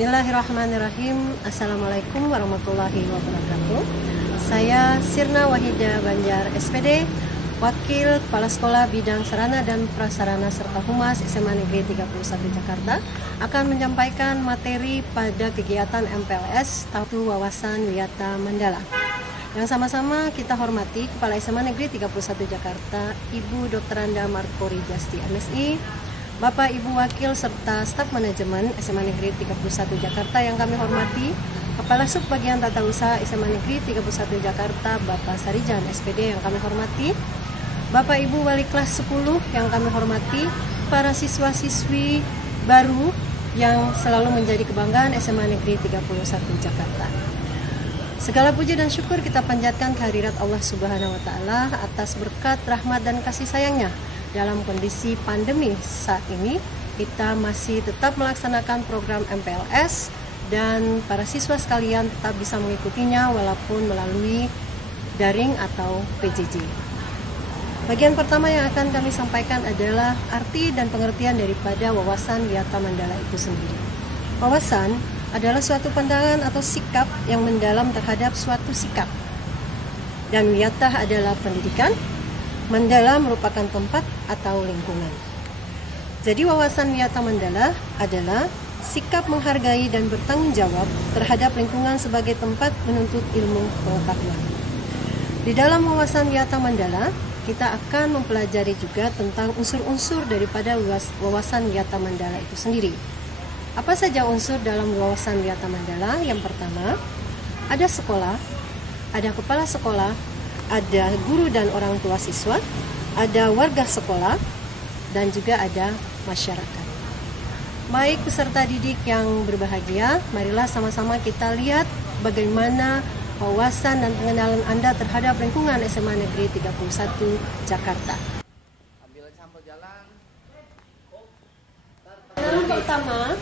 Bismillahirrahmanirrahim. Assalamualaikum warahmatullahi wabarakatuh. Saya Sirna Wahida Banjar SPD, Wakil Kepala Sekolah Bidang Sarana dan Prasarana serta Humas SMA Negeri 31 Jakarta, akan menyampaikan materi pada kegiatan MPLS Tahun Wawasan Wiyata Mandala. Yang sama-sama kita hormati Kepala SMA Negeri 31 Jakarta, Ibu Dr. Anda Markori Jasti MSI, Bapak Ibu Wakil serta staf manajemen SMA Negeri 31 Jakarta yang kami hormati, Kepala Subbagian Tata Usaha SMA Negeri 31 Jakarta, Bapak Sarijan SPD yang kami hormati, Bapak Ibu Wali Kelas 10 yang kami hormati, para siswa-siswi baru yang selalu menjadi kebanggaan SMA Negeri 31 Jakarta. Segala puji dan syukur kita panjatkan kehadirat Allah Subhanahu wa Ta'ala atas berkat, rahmat, dan kasih sayangnya. Dalam kondisi pandemi saat ini, kita masih tetap melaksanakan program MPLS dan para siswa sekalian tetap bisa mengikutinya walaupun melalui daring atau PJJ. Bagian pertama yang akan kami sampaikan adalah arti dan pengertian daripada wawasan wiyata mandala itu sendiri. Wawasan adalah suatu pandangan atau sikap yang mendalam terhadap suatu sikap. Dan wiyata adalah pendidikan. Mandala merupakan tempat atau lingkungan. Jadi wawasan wiyata mandala adalah sikap menghargai dan bertanggung jawab terhadap lingkungan sebagai tempat menuntut ilmu pengetahuan. Di dalam wawasan wiyata mandala, kita akan mempelajari juga tentang unsur-unsur daripada wawasan wiyata mandala itu sendiri. Apa saja unsur dalam wawasan wiyata mandala? Yang pertama, ada sekolah, ada kepala sekolah, ada guru dan orang tua siswa, ada warga sekolah, dan juga ada masyarakat. Baik peserta didik yang berbahagia, marilah sama-sama kita lihat bagaimana wawasan dan pengenalan Anda terhadap lingkungan SMA Negeri 31 Jakarta. Ambil sampel jalan. Yang pertama,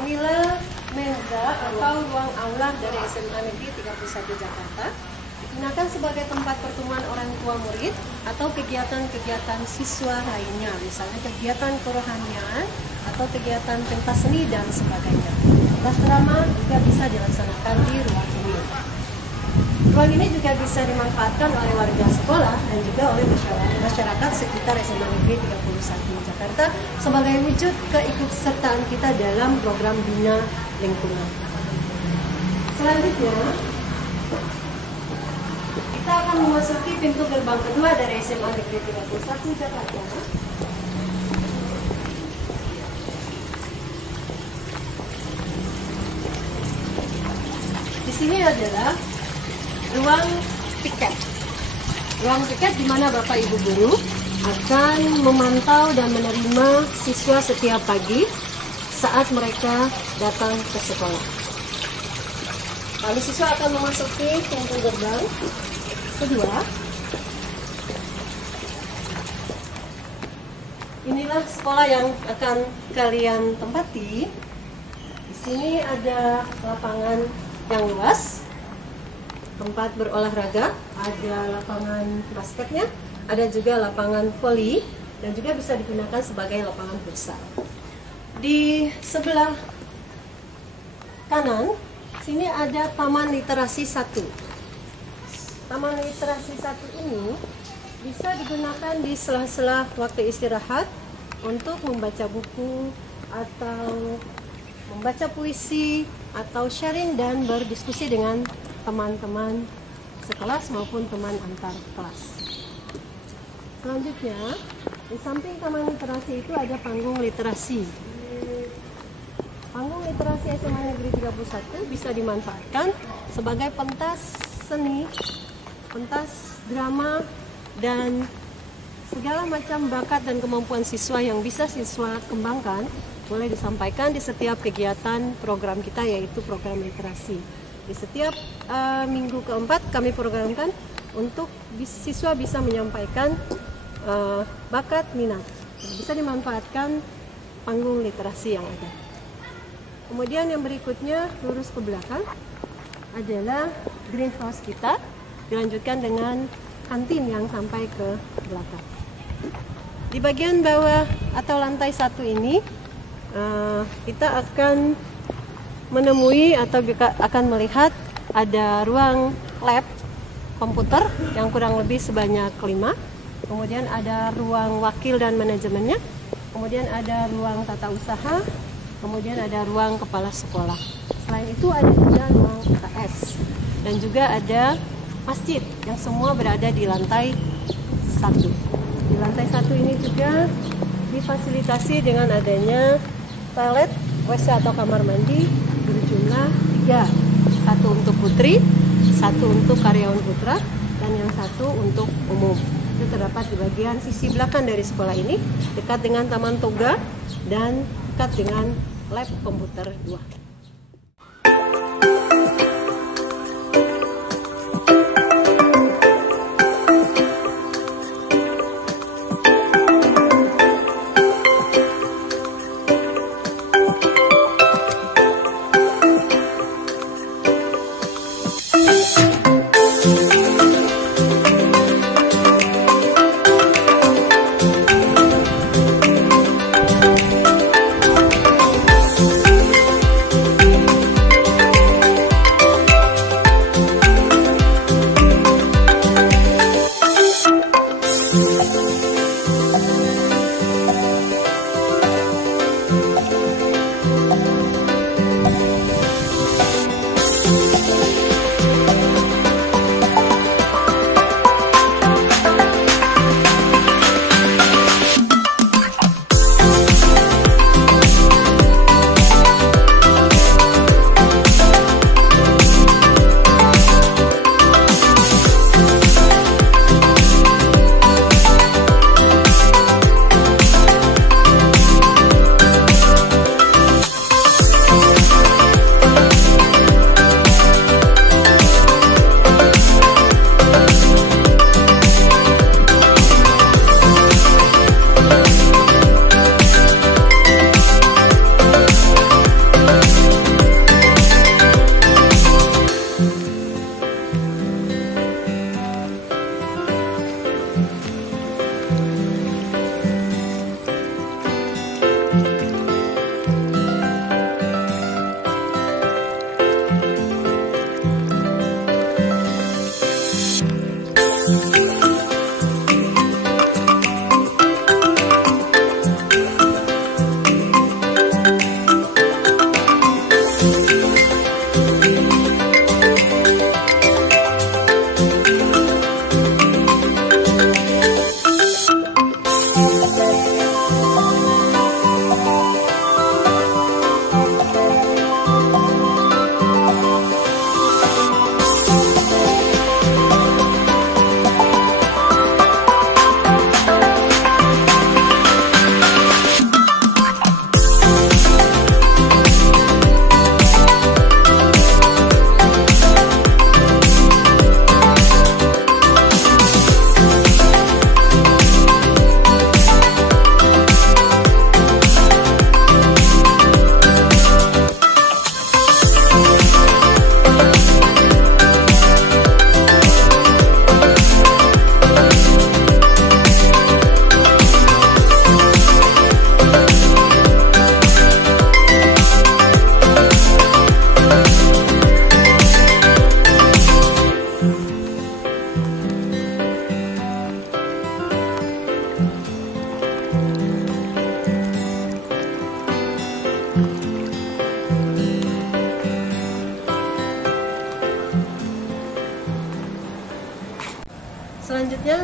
inilah menza atau ruang aula dari SMA Negeri 31 Jakarta. Digunakan sebagai tempat pertemuan orang tua murid atau kegiatan-kegiatan siswa lainnya, misalnya kegiatan kerohanian atau kegiatan pentas seni dan sebagainya. Kelas drama juga bisa dilaksanakan di ruang ini. Ruang ini juga bisa dimanfaatkan oleh warga sekolah dan juga oleh masyarakat sekitar SMA Negeri 31 Jakarta sebagai wujud keikutsertaan kita dalam program Bina Lingkungan. Selanjutnya, kita akan memasuki pintu gerbang kedua dari SMA Negeri 31 Jakarta. Di sini adalah ruang piket. Ruang piket di mana Bapak Ibu guru akan memantau dan menerima siswa setiap pagi saat mereka datang ke sekolah. Lalu siswa akan memasuki pintu gerbang kedua. Inilah sekolah yang akan kalian tempati. Di sini ada lapangan yang luas, tempat berolahraga, ada lapangan basketnya, ada juga lapangan voli, dan juga bisa digunakan sebagai lapangan futsal. Di sebelah kanan, sini ada Taman Literasi 1. Taman Literasi 1 ini bisa digunakan di sela-sela waktu istirahat untuk membaca buku atau membaca puisi atau sharing dan berdiskusi dengan teman-teman sekelas maupun teman antar kelas. Selanjutnya, di samping taman literasi itu ada panggung literasi. Panggung literasi SMA Negeri 31 bisa dimanfaatkan sebagai pentas seni, pentas drama, dan segala macam bakat dan kemampuan siswa yang bisa siswa kembangkan boleh disampaikan di setiap kegiatan program kita, yaitu program literasi. Di setiap minggu keempat kami programkan untuk siswa bisa menyampaikan bakat minat. Bisa dimanfaatkan panggung literasi yang ada. Kemudian yang berikutnya, lurus ke belakang adalah greenhouse kita, dilanjutkan dengan kantin yang sampai ke belakang. Di bagian bawah atau lantai 1 ini kita akan menemui atau akan melihat ada ruang lab komputer yang kurang lebih sebanyak 5. Kemudian ada ruang wakil dan manajemennya. Kemudian ada ruang tata usaha. Kemudian ada ruang kepala sekolah. Selain itu ada juga ruang UKS. Dan juga ada masjid yang semua berada di lantai 1. Di lantai 1 ini juga difasilitasi dengan adanya toilet, WC atau kamar mandi berjumlah 3. 1 untuk putri, 1 untuk karyawan putra, dan yang 1 untuk umum. Itu terdapat di bagian sisi belakang dari sekolah ini, dekat dengan taman toga dan dekat dengan lab komputer 2.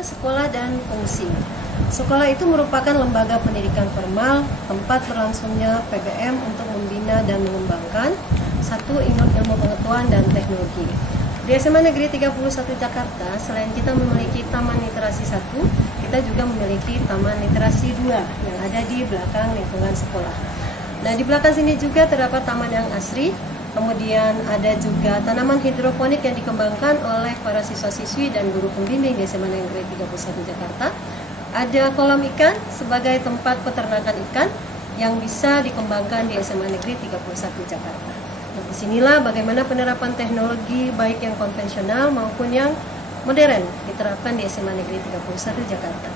sekolah dan fungsi. Sekolah itu merupakan lembaga pendidikan formal, tempat berlangsungnya PBM untuk membina dan mengembangkan satu ilmu pengetahuan dan teknologi. Di SMA Negeri 31 Jakarta, selain kita memiliki Taman Literasi 1, kita juga memiliki Taman Literasi 2 yang ada di belakang lingkungan sekolah. Nah, di belakang sini juga terdapat taman yang asri, kemudian ada juga tanaman hidroponik yang dikembangkan oleh para siswa-siswi dan guru pembimbing di SMA Negeri 31 Jakarta. Ada kolam ikan sebagai tempat peternakan ikan yang bisa dikembangkan di SMA Negeri 31 Jakarta. Nah, disinilah bagaimana penerapan teknologi baik yang konvensional maupun yang modern diterapkan di SMA Negeri 31 Jakarta.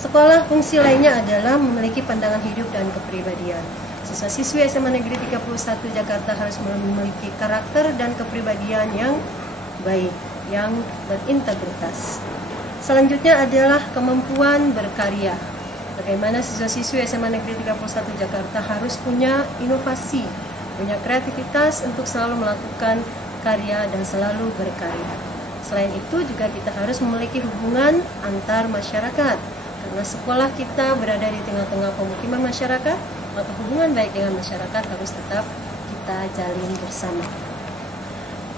Sekolah fungsi lainnya adalah memiliki pandangan hidup dan kepribadian. Siswa-siswi SMA Negeri 31 Jakarta harus memiliki karakter dan kepribadian yang baik, yang berintegritas. Selanjutnya adalah kemampuan berkarya. Bagaimana siswa-siswi SMA Negeri 31 Jakarta harus punya inovasi, punya kreativitas untuk selalu melakukan karya dan selalu berkarya. Selain itu juga kita harus memiliki hubungan antar masyarakat. Karena sekolah kita berada di tengah-tengah pemukiman masyarakat, maka hubungan baik dengan masyarakat harus tetap kita jalin bersama.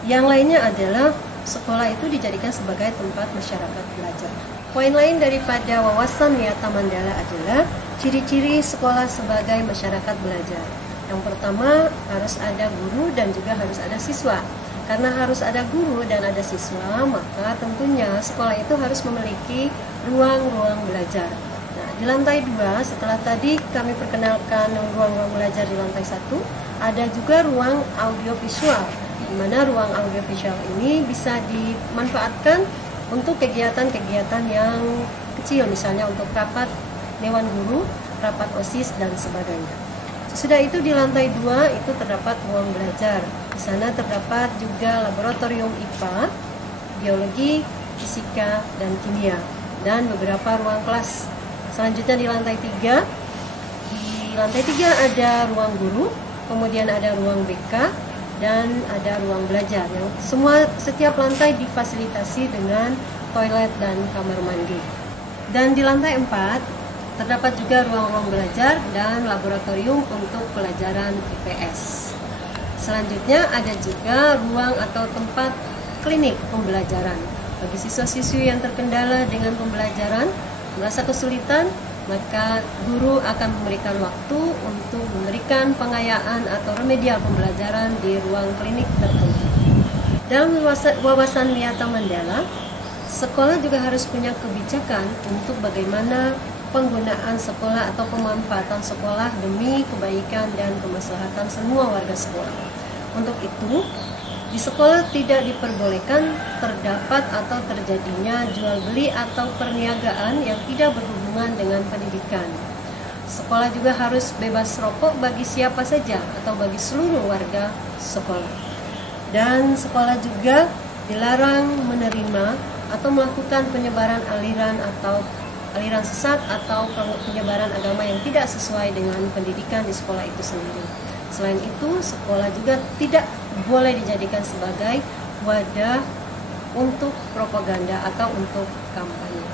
Yang lainnya adalah sekolah itu dijadikan sebagai tempat masyarakat belajar. Poin lain daripada wawasan Wiyata Mandala adalah ciri-ciri sekolah sebagai masyarakat belajar. Yang pertama, harus ada guru dan juga harus ada siswa. Karena harus ada guru dan ada siswa, maka tentunya sekolah itu harus memiliki ruang-ruang belajar. Nah, di lantai 2, setelah tadi kami perkenalkan ruang-ruang belajar di lantai 1, ada juga ruang audiovisual, di mana ruang audiovisual ini bisa dimanfaatkan untuk kegiatan-kegiatan yang kecil, misalnya untuk rapat dewan guru, rapat OSIS, dan sebagainya. Sesudah itu di lantai 2 itu terdapat ruang belajar. Di sana terdapat juga laboratorium IPA, biologi, fisika, dan kimia, dan beberapa ruang kelas. Selanjutnya di lantai 3, ada ruang guru, kemudian ada ruang BK, dan ada ruang belajar. Yang setiap lantai difasilitasi dengan toilet dan kamar mandi. Dan di lantai 4 terdapat juga ruang-ruang belajar dan laboratorium untuk pelajaran IPS. Selanjutnya ada juga ruang atau tempat klinik pembelajaran. Bagi siswa-siswi yang terkendala dengan pembelajaran, merasa kesulitan, maka guru akan memberikan waktu untuk memberikan pengayaan atau remedial pembelajaran di ruang klinik tertentu. Dalam wawasan Wiyata Mandala, sekolah juga harus punya kebijakan untuk bagaimana penggunaan sekolah atau pemanfaatan sekolah demi kebaikan dan kemaslahatan semua warga sekolah. Untuk itu, di sekolah tidak diperbolehkan terdapat atau terjadinya jual beli atau perniagaan yang tidak berhubungan dengan pendidikan. Sekolah juga harus bebas rokok bagi siapa saja atau bagi seluruh warga sekolah. Dan sekolah juga dilarang menerima atau melakukan penyebaran aliran sesat atau penyebaran agama yang tidak sesuai dengan pendidikan di sekolah itu sendiri. Selain itu, sekolah juga tidak boleh dijadikan sebagai wadah untuk propaganda atau untuk kampanye.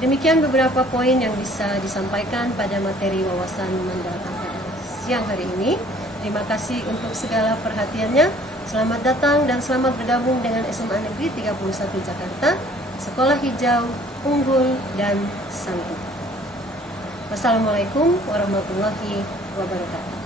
Demikian beberapa poin yang bisa disampaikan pada materi wawasan Mandala pada siang hari ini. Terima kasih untuk segala perhatiannya. Selamat datang dan selamat bergabung dengan SMA Negeri 31 Jakarta, Sekolah Hijau, Unggul, dan Santun. Wassalamualaikum warahmatullahi wabarakatuh.